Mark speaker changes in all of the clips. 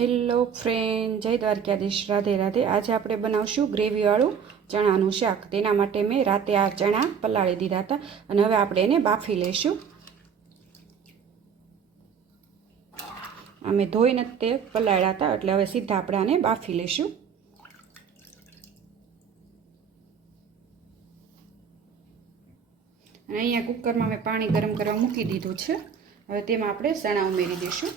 Speaker 1: Hello friend જય દ્વારકાધીશ. રાધે રાધે. આજે આપણે બનાવશું ગ્રેવીવાળું ચણાનું શાક. તેના માટે મેં રાતે આ ચણા પલાળી દીધા હતા અને હવે આપણે એને બાફી લઈશું. અમે ધોઈને તે પલાળ્યા હતા, એટલે હવે સીધા આપણે આને બાફી લઈશું. અને અહીંયા કુકરમાં મેં પાણી ગરમ કરવા મૂકી દીધું છે. હવે તેમાં આપણે ચણા ઉમેરી દઈશું.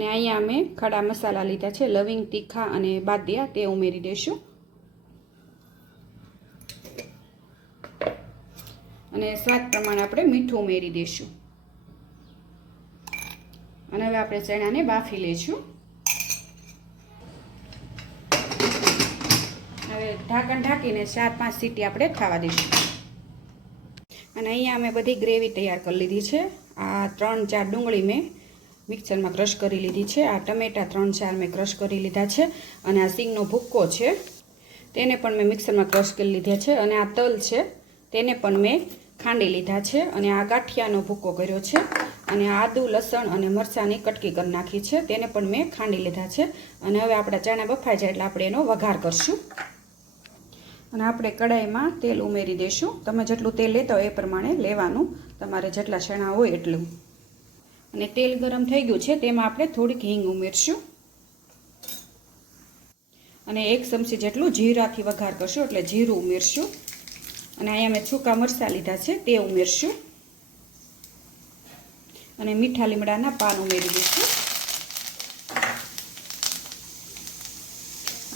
Speaker 1: અને અહીંયા અમે ખડા મસાલા લીધા છે, લવિંગ તીખા અને બાદિયા, તે ઉમેરી દઈશું અને સ્વાદ પ્રમાણે આપણે મીઠું ઉમેરી દઈશું અને હવે આપણે ચણાને બાફી લઈશું. હવે ઢાંકણ ઢાંકીને ચાર પાંચ સીટી આપણે ખાવા દઈશું. અને અહીંયા અમે બધી ગ્રેવી તૈયાર કરી લીધી છે. આ ત્રણ ચાર ડુંગળી મેં મિક્સરમાં ક્રશ કરી લીધી છે. આ ટમેટા ત્રણ ચાર મેં ક્રશ કરી લીધા છે અને આ સિંગનો ભૂક્કો છે. તેને પણ મેં મિક્સરમાં ક્રશ કરી લીધા છે અને આ તલ છે. તેને પણ મેં ખાંડી લીધા છે અને આ ગાંઠિયાનો ભૂક્કો કર્યો છે અને આદુ, લસણ અને મરચાંની કટકી કરી નાખી છે. તેને પણ મેં ખાંડી લીધા છે અને હવે આપણા ચણા બફાઈ જાય એટલે આપણે એનો વઘાર કરશું. અને આપણે કડાઈમાં તેલ ઉમેરી દઈશું તમે જેટલું તેલ લેતા હોય એ પ્રમાણે લેવાનું. તમારે જેટલા ચણા હોય એટલું. અને તેલ ગરમ થઈ ગયું છે, તેમાં આપણે થોડીક હિંગ ઉમેરશું. અને એક ચમચી જેટલું જીરાથી વઘાર કરશું, એટલે જીરું ઉમેરશું. અને અહીંયા મેં સૂકા મરચાં લીધા છે, તે ઉમેરશું. અને મીઠા લીમડાના પાન ઉમેરી દઈશું.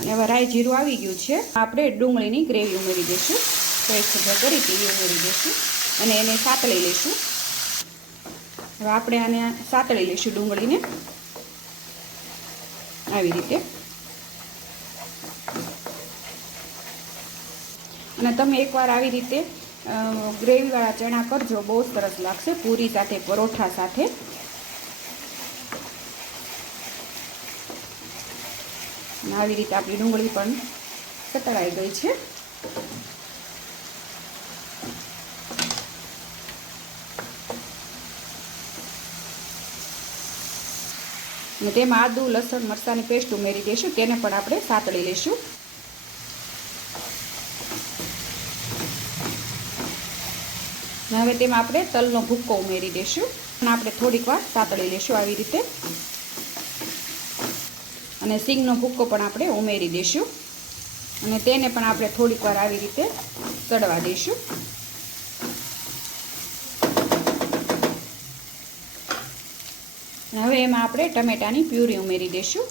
Speaker 1: અને હવે રાઈ જીરું આવી ગયું છે, આપણે ડુંગળીની ગ્રેવી ઉમેરી દઈશું. પેસ્ટ એક કરી હતી ઉમેરી દઈશું. અને એને સાત લઈ લઈશું. હવે આપણે આને સાતળી લઈશું ડુંગળીને. આવી રીતે. અને તમે એકવાર આવી રીતે ગ્રેવીવાળા ચણા કરજો, બહુ સરસ લાગશે, પૂરી સાથે, પરોઠા સાથે. આવી રીતે આપણી ડુંગળી પણ સતળાઈ ગઈ છે. અને તેમાં આદુ, લસણ, મરચાંની પેસ્ટ ઉમેરી દઈશું. તેને પણ આપણે સાતળી લઈશું. હવે તેમાં આપણે તલનો ભૂક્કો ઉમેરી દઈશું. અને આપણે થોડીક વાર સાતળી લઈશું આવી રીતે. અને સિંગનો ભૂક્કો પણ આપણે ઉમેરી દઈશું. અને તેને પણ આપણે થોડીક વાર આવી રીતે તળવા દઈશું. હવે એમાં આપણે ટમેટાની પ્યુરી ઉમેરી દઈશું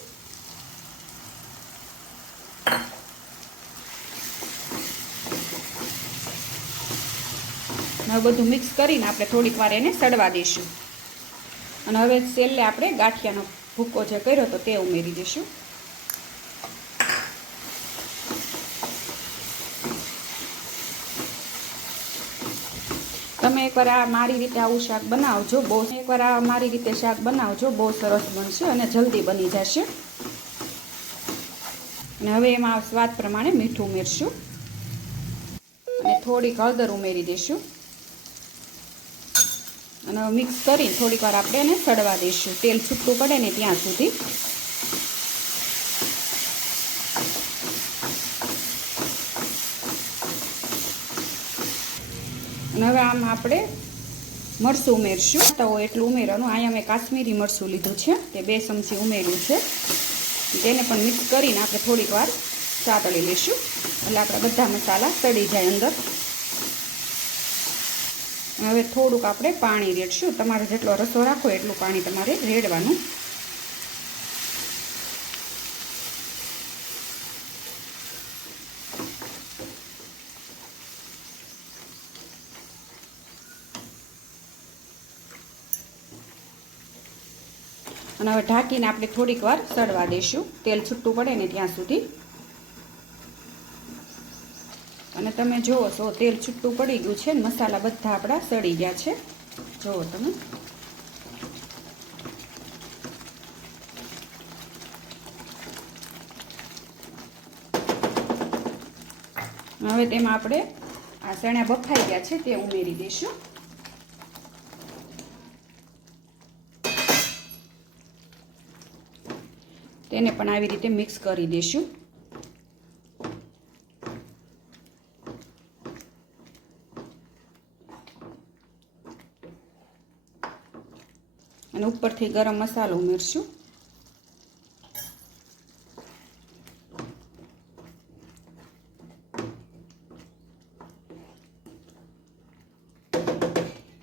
Speaker 1: હવે બધું મિક્સ કરીને આપણે થોડીક વાર એને સડવા દઈશું અને હવે છેલ્લે આપણે ગાંઠિયાનો ભૂકો જે કર્યો તો તે ઉમેરી દઈશું તમે એકવાર આ મારી રીતે આવું શાક બનાવજો, બહુ એકવાર આ મારી રીતે શાક બનાવજો, બહુ સરસ બનશે અને જલ્દી બની જશે. અને હવે એમાં સ્વાદ પ્રમાણે મીઠું ઉમેરશું. અને થોડીક હળદર ઉમેરી દઈશું. અને મિક્સ કરી થોડીક વાર આપણે એને સડવા દઈશું. તેલ છૂટું પડે ને ત્યાં સુધી. અને હવે આમ આપણે મરસું ઉમેરશું. તો એટલું ઉમેરવાનું. અહીંયા મેં કાશ્મીરી મરસું લીધું છે. તે બે ચમચી ઉમેર્યું છે. તેને પણ મિક્સ કરીને આપણે થોડીક વાર સાતળી લઈશું. એટલે આપણા બધા મસાલા સડી જાય અંદર. હવે થોડુંક આપણે પાણી રેડશું. તમારે જેટલો રસો રાખો એટલું પાણી તમારે રેડવાનું. અને હવે ઢાંકીને આપણે થોડીક વાર સડવા દઈશું. તેલ છૂટું પડે ને ત્યાં સુધી. અને તમે જુઓ છો, તેલ છૂટું પડી ગયું છે મસાલા બધા આપણા સડી ગયા છે. જુઓ તમે. હવે તેમાં આપણે આ આ ચણા બફાઈ ગયા છે તે ઉમેરી દઈશું. તેને પણ આવી રીતે મિક્સ કરી દઈશું અને ઉપરથી ગરમ મસાલો ઉમેરશું.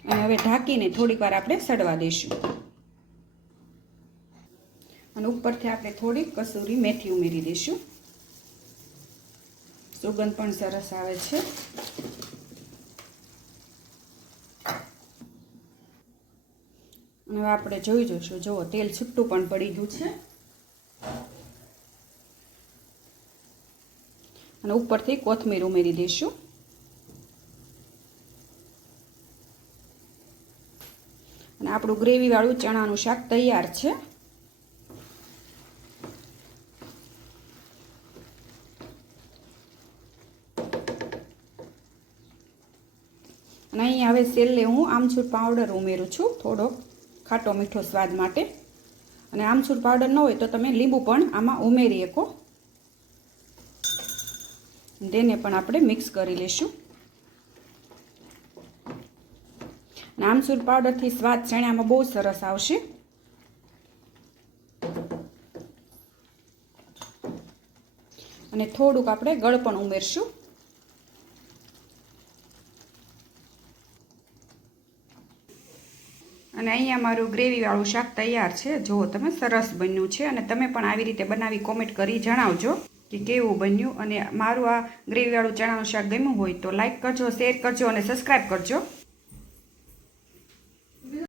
Speaker 1: અને હવે ઢાંકીને થોડીક વાર આપણે સડવા દઈશું ઉપરથી આપણે થોડીક કસૂરી મેથી ઉમેરી દઈશું. સુગંધ પણ સરસ આવે છે. હવે આપણે જોઈ જોઈશું. જુઓ, તેલ છૂટું પણ પડી ગયું છે. અને ઉપરથી કોથમીર ઉમેરી દઈશું. અને આપણું ગ્રેવીવાળું ચણાનું શાક તૈયાર છે. અને અહીં હવે છેલ્લે હું આમચૂર પાવડર ઉમેરું છું, થોડો ખાટો મીઠો સ્વાદ માટે. અને આમચૂર પાવડર ન હોય તો તમે લીંબુ પણ આમાં ઉમેરી શકો. તેને પણ આપણે મિક્સ કરી લઈશું અને આમચૂર પાવડરથી સ્વાદ ચણામાં બહુ સરસ આવશે. અને થોડુંક આપણે ગળપણ ઉમેરશું. અને અહીંયા મારું ગ્રેવીવાળું શાક તૈયાર છે. જુઓ તમે સરસ બન્યું છે અને તમે પણ આવી રીતે બનાવી કોમેન્ટ કરી જણાવજો કે કેવું બન્યું. અને મારું આ ગ્રેવીવાળું ચણાનું શાક ગમ્યું હોય તો લાઈક કરજો શેર કરજો અને સબસ્ક્રાઈબ કરજો.